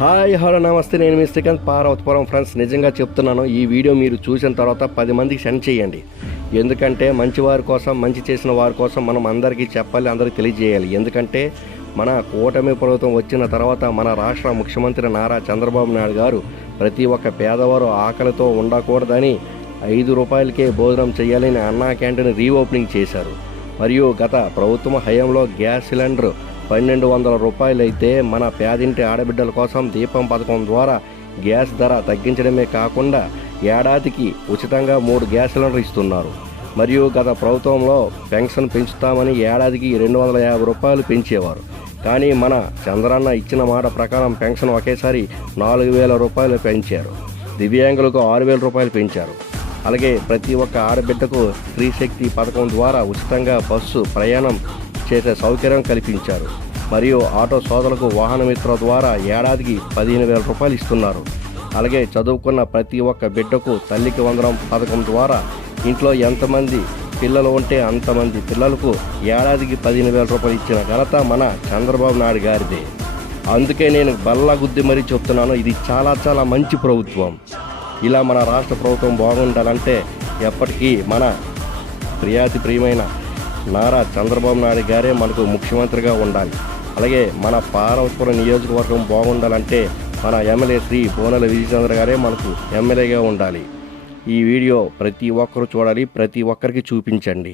Hi hello నమస్తే, నేను మీ Srikanth Parvathapuram. Friends, నిజంగా చెప్తున్నాను, ఈ వీడియో మీరు చూసిన తర్వాత 10 మందికి సెండ్ చేయండి. ఎందుకంటే మంచి వారి కోసం, మంచి చేసిన వారి కోసం మనం అందరికీ చెప్పాలి, అందరికీ తెలియజేయాలి. ఎందుకంటే మన కూటమి ప్రభుత్వం వచ్చిన తర్వాత మన రాష్ట్ర ముఖ్యమంత్రి నారా చంద్రబాబు నాయుడు గారు ప్రతి ఒక్క పేదవారు ఆకలితో ఉండకూడదని 5 రూపాయలకే భోజనం చేయాలని అన్నా క్యాంటీన్ రీఓపెనింగ్ చేశారు. మరియు గత ప్రభుత్వం హయాంలో గ్యాస్ సిలిండర్ 1200 రూపాయలు అయితే మన పేదింటి ఆడబిడ్డల కోసం దీపం పథకం ద్వారా గ్యాస్ ధర తగ్గించడమే కాకుండా ఏడాదికి ఉచితంగా 3 గ్యాస్ సిలిండర్ ఇస్తున్నారు. మరియు గత ప్రభుత్వంలో పెన్షన్ పెంచుతామని ఏడాదికి 250 రూపాయలు పెంచేవారు. కానీ మన చంద్రన్న ఇచ్చిన మాట ప్రకారం పెన్షన్ ఒకేసారి 4000 రూపాయలు పెంచారు. దివ్యాంగులకు 6000 రూపాయలు పెంచారు. అలాగే ప్రతి ఒక్క ఆడబిడ్డకు స్త్రీ శక్తి పథకం ద్వారా ఉచితంగా బస్సు ప్రయాణం చేసే సౌకర్యం కల్పించారు. మరియు ఆటో సోదరులకు వాహన మిత్ర ద్వారా ఏడాదికి 15,000 రూపాయలు ఇస్తున్నారు. అలాగే చదువుకున్న ప్రతి ఒక్క బిడ్డకు తల్లికి వందనం పథకం ద్వారా ఇంట్లో ఎంతమంది పిల్లలు ఉంటే అంతమంది పిల్లలకు ఏడాదికి 15,000 రూపాయలు ఇచ్చిన ఘనత మన చంద్రబాబు నాయుడు గారిదే. అందుకే నేను బల్ల గుద్ది మరీ చెప్తున్నాను, ఇది చాలా చాలా మంచి ప్రభుత్వం. ఇలా మన రాష్ట్ర ప్రభుత్వం బాగుండాలంటే ఎప్పటికీ మన ప్రియమైన నారా చంద్రబాబు నాయుడు గారే మనకు ముఖ్యమంత్రిగా ఉండాలి. అలాగే మన పార్వతపురం నియోజకవర్గం బాగుండాలంటే మన ఎమ్మెల్యే శ్రీ బోనెల విజయచంద్ర గారే మనకు ఎమ్మెల్యేగా ఉండాలి. ఈ వీడియో ప్రతి ఒక్కరూ చూడాలి, ప్రతి ఒక్కరికి చూపించండి.